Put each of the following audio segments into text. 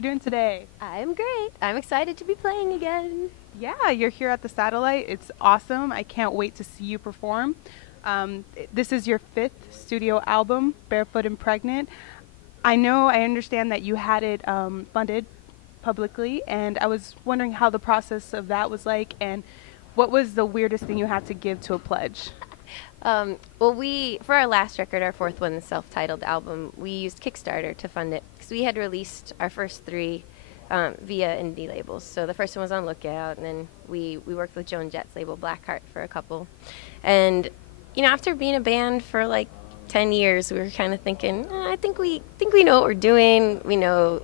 you doing today? I'm great. I'm excited to be playing again. Yeah, you're here at the Satellite. It's awesome. I can't wait to see you perform. This is your 5th studio album, Barefoot Pregnant. I understand that you had it funded publicly, and I was wondering how the process of that was like, and what was the weirdest thing you had to give to a pledge? Well, for our last record, our 4th one, the self-titled album, we used Kickstarter to fund it because we had released our first 3 via indie labels. So the first one was on Lookout, and then we worked with Joan Jett's label Blackheart for a couple. And after being a band for like 10 years, we were kind of thinking, I think we know what we're doing. We know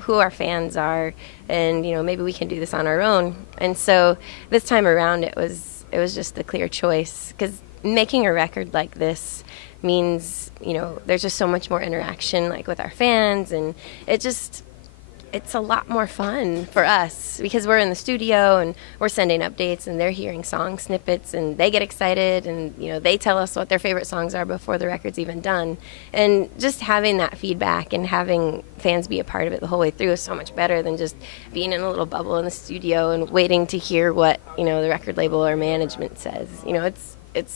who our fans are, and maybe we can do this on our own. And so this time around, it was just the clear choice, because making a record like this means there's just so much more interaction like with our fans, and it's a lot more fun for us because we're in the studio and we're sending updates, and they're hearing song snippets, and they get excited, and they tell us what their favorite songs are before the record's even done. And just having that feedback and having fans be a part of it the whole way through is so much better than just being in a little bubble in the studio and waiting to hear what the record label or management says.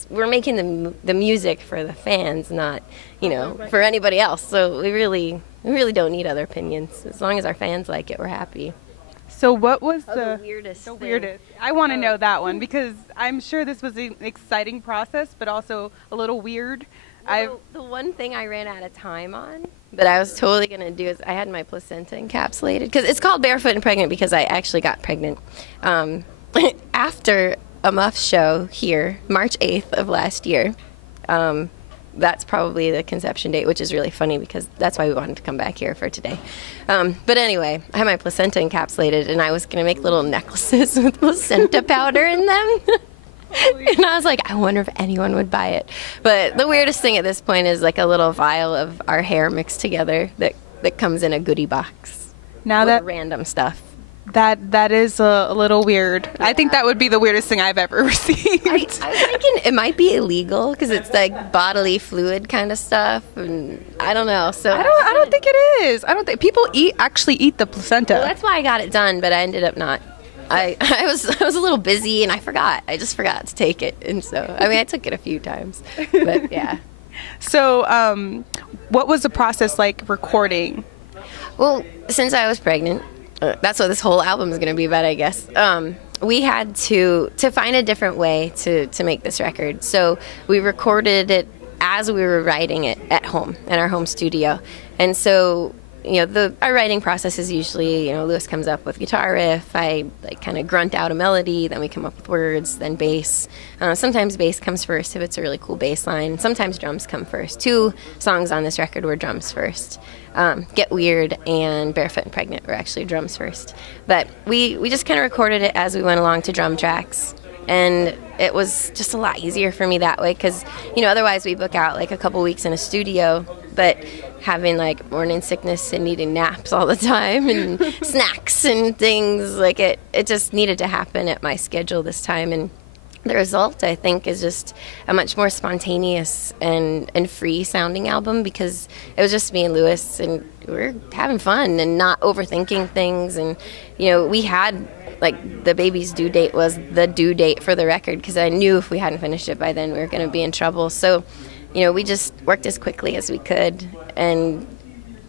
We're making the music for the fans, not for anybody else. So we really don't need other opinions. As long as our fans like it, we're happy. So what was the weirdest thing? Weirdest? I want to know that one, because I'm sure this was an exciting process, but also a little weird. Well, the one thing I ran out of time on that I was totally going to do is I had my placenta encapsulated, because it's called Barefoot Pregnant because I actually got pregnant after a M.U.S.E show here, March 8th of last year. That's probably the conception date, which is really funny because that's why we wanted to come back here for today. But anyway, I had my placenta encapsulated, and I was going to make little necklaces with placenta powder in them. And I was like, I wonder if anyone would buy it. But the weirdest thing at this point is like a little vial of our hair mixed together that comes in a goodie box. Now that random stuff. That is a little weird. Yeah. I think that would be the weirdest thing I've ever received. I was thinking it might be illegal because it's like bodily fluid kind of stuff, and I don't know. So I don't think it is. I don't think people actually eat the placenta. Well, that's why I got it done, but I ended up not. I was a little busy, and I forgot. I just forgot to take it, and so I took it a few times, but yeah. So, what was the process like recording? Well, since I was pregnant. That's what this whole album is going to be about, I guess. We had to find a different way to make this record. So we recorded it as we were writing it at home, in our home studio. And so, our writing process is usually, Lewis comes up with guitar riff, I kind of grunt out a melody, then we come up with words, then bass. Sometimes bass comes first if it's a really cool bass line. Sometimes drums come first. 2 songs on this record were drums first. Get Weird and Barefoot Pregnant were actually drums first. But we just kind of recorded it as we went along to drum tracks. And it was just a lot easier for me that way because, otherwise we book out like a couple weeks in a studio, but having like morning sickness and needing naps all the time and snacks and things, like it just needed to happen at my schedule this time. And the result, I think, is just a much more spontaneous and free sounding album because it was just me and Lewis, and we were having fun and not overthinking things. And, we had, like, the baby's due date was the due date for the record because I knew if we hadn't finished it by then, we were going to be in trouble. So, we just worked as quickly as we could, and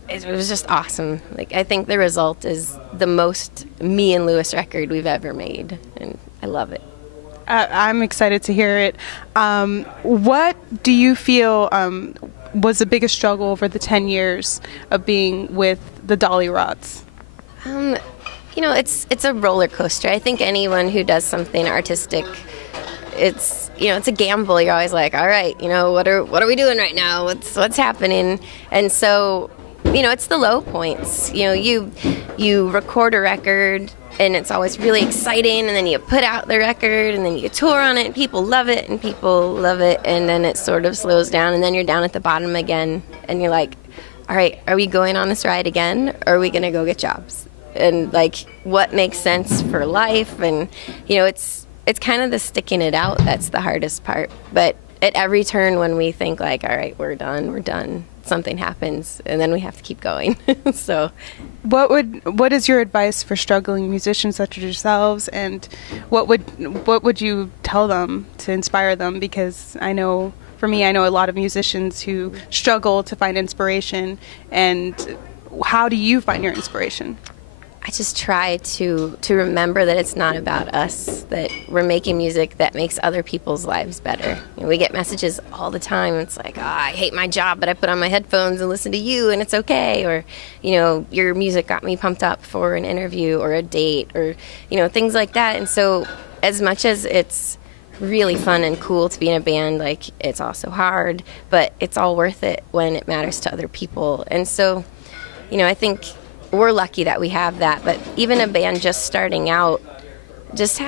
it was just awesome. Like, I think the result is the most me and Lewis record we've ever made, and I love it. I'm excited to hear it. What do you feel was the biggest struggle over the 10 years of being with the Dollyrots? It's a roller coaster. I think anyone who does something artistic, it's a gamble. You're always like, all right, what are we doing right now? What's happening? And so, it's the low points. You record a record, and it's always really exciting, and then you put out the record, and then you tour on it, and people love it, and then it sort of slows down, and then you're down at the bottom again, and you're like, all right, are we going on this ride again, or are we going to go get jobs? And, like, what makes sense for life? And, it's kind of the sticking it out that's the hardest part. But at every turn when we think like, all right, we're done, something happens, and then we have to keep going. So what is your advice for struggling musicians such as yourselves, and what would you tell them to inspire them? Because I know a lot of musicians who struggle to find inspiration, and how do you find your inspiration? I just try to remember that it's not about us, that we're making music that makes other people's lives better. You know, we get messages all the time. It's like, I hate my job, but I put on my headphones and listen to you, and it's okay. Or, you know, your music got me pumped up for an interview or a date, or, you know, things like that. And so as much as it's really fun and cool to be in a band, like, it's also hard, but it's all worth it when it matters to other people. And so, you know, I think we're lucky that we have that, but even a band just starting out just you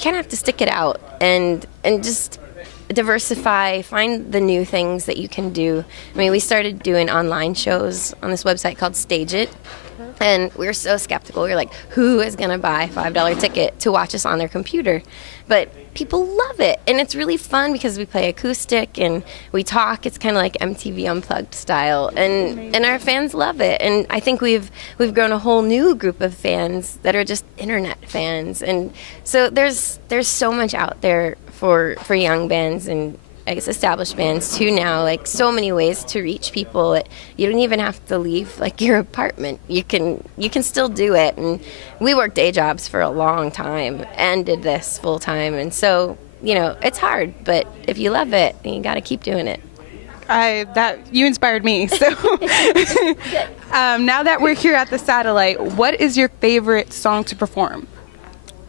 kind of have to stick it out and just diversify, find the new things that you can do. I mean, we started doing online shows on this website called Stage It, and we were so skeptical. We were like, who is going to buy a $5 ticket to watch us on their computer? But people love it, and it's really fun because we play acoustic and we talk. It's kind of like MTV Unplugged style, and our fans love it. And I think we've grown a whole new group of fans that are just internet fans. And so there's so much out there for young bands and, I guess, established bands too now, like so many ways to reach people that you don't even have to leave like your apartment. You can still do it. And we worked day jobs for a long time and did this full time. And so, you know, it's hard, but if you love it, then you got to keep doing it. You inspired me. So now that we're here at the Satellite, what is your favorite song to perform?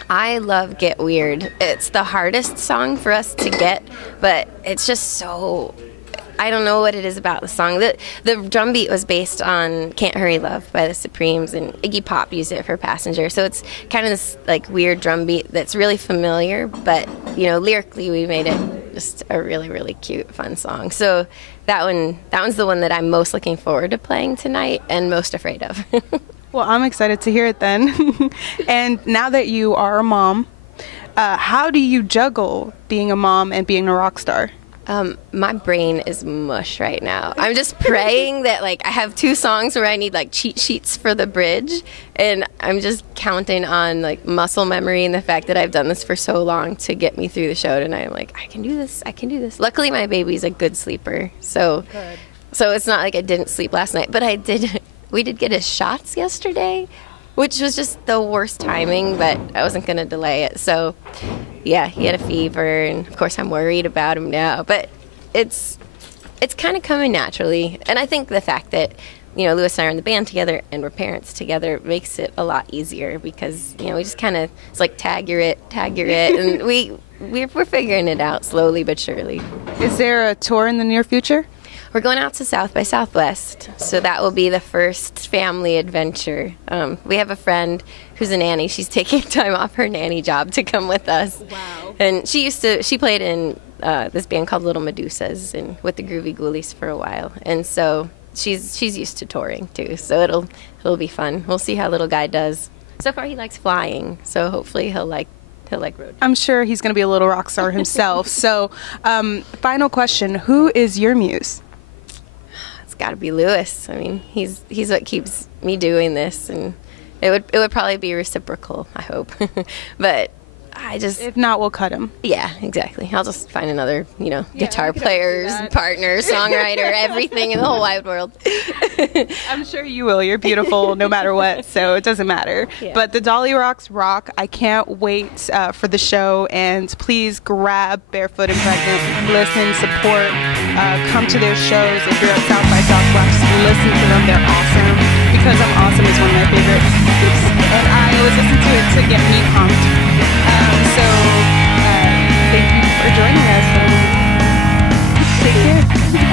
I love Get Weird. It's the hardest song for us to get, but it's just so, I don't know what it is about the song. The drum beat was based on Can't Hurry Love by the Supremes, and Iggy Pop used it for Passenger. So it's kind of this like weird drum beat that's really familiar, but, you know, lyrically we made it just a really, really cute, fun song. So that one's the one that I'm most looking forward to playing tonight and most afraid of. Well, I'm excited to hear it then. And now that you are a mom, how do you juggle being a mom and being a rock star? My brain is mush right now. I'm just praying that, like, I have 2 songs where I need like cheat sheets for the bridge, and I'm just counting on like muscle memory and the fact that I've done this for so long to get me through the show tonight. I'm like, I can do this. Luckily, my baby's a good sleeper, so it's not like I didn't sleep last night, but we did get his shots yesterday, which was just the worst timing, but I wasn't going to delay it. So, yeah, he had a fever, and of course I'm worried about him now. But it's kind of coming naturally. And I think the fact that, you know, Lewis and I are in the band together and we're parents together makes it a lot easier because, you know, we just kind of, it's like tag you're it, and we're figuring it out slowly but surely. Is there a tour in the near future? We're going out to South by Southwest, so that will be the first family adventure. We have a friend who's a nanny. She's taking time off her nanny job to come with us. Wow. And she played in this band called Little Medusas and with the Groovy Ghoulies for a while. And so she's used to touring too, so it'll be fun. We'll see how little guy does. So far he likes flying, so hopefully he'll like road. I'm sure he's going to be a little rock star himself. So final question, who is your muse? Got to be Lewis. I mean, he's what keeps me doing this, and it would probably be reciprocal, I hope. But if not, we'll cut him. Yeah, exactly. I'll just find another, you know, guitar players, partner, songwriter, everything in the whole wide world. I'm sure you will. You're beautiful no matter what, so it doesn't matter. Yeah. But the Dollyrots rock. I can't wait for the show, and please grab Barefoot and Pregnant, listen, support, come to their shows. If you're at South by Southwest, listen to them. They're awesome. Because I'm Awesome is one of my favorite groups, and I always listen to it to get me pumped. So thank you for joining us. Take care.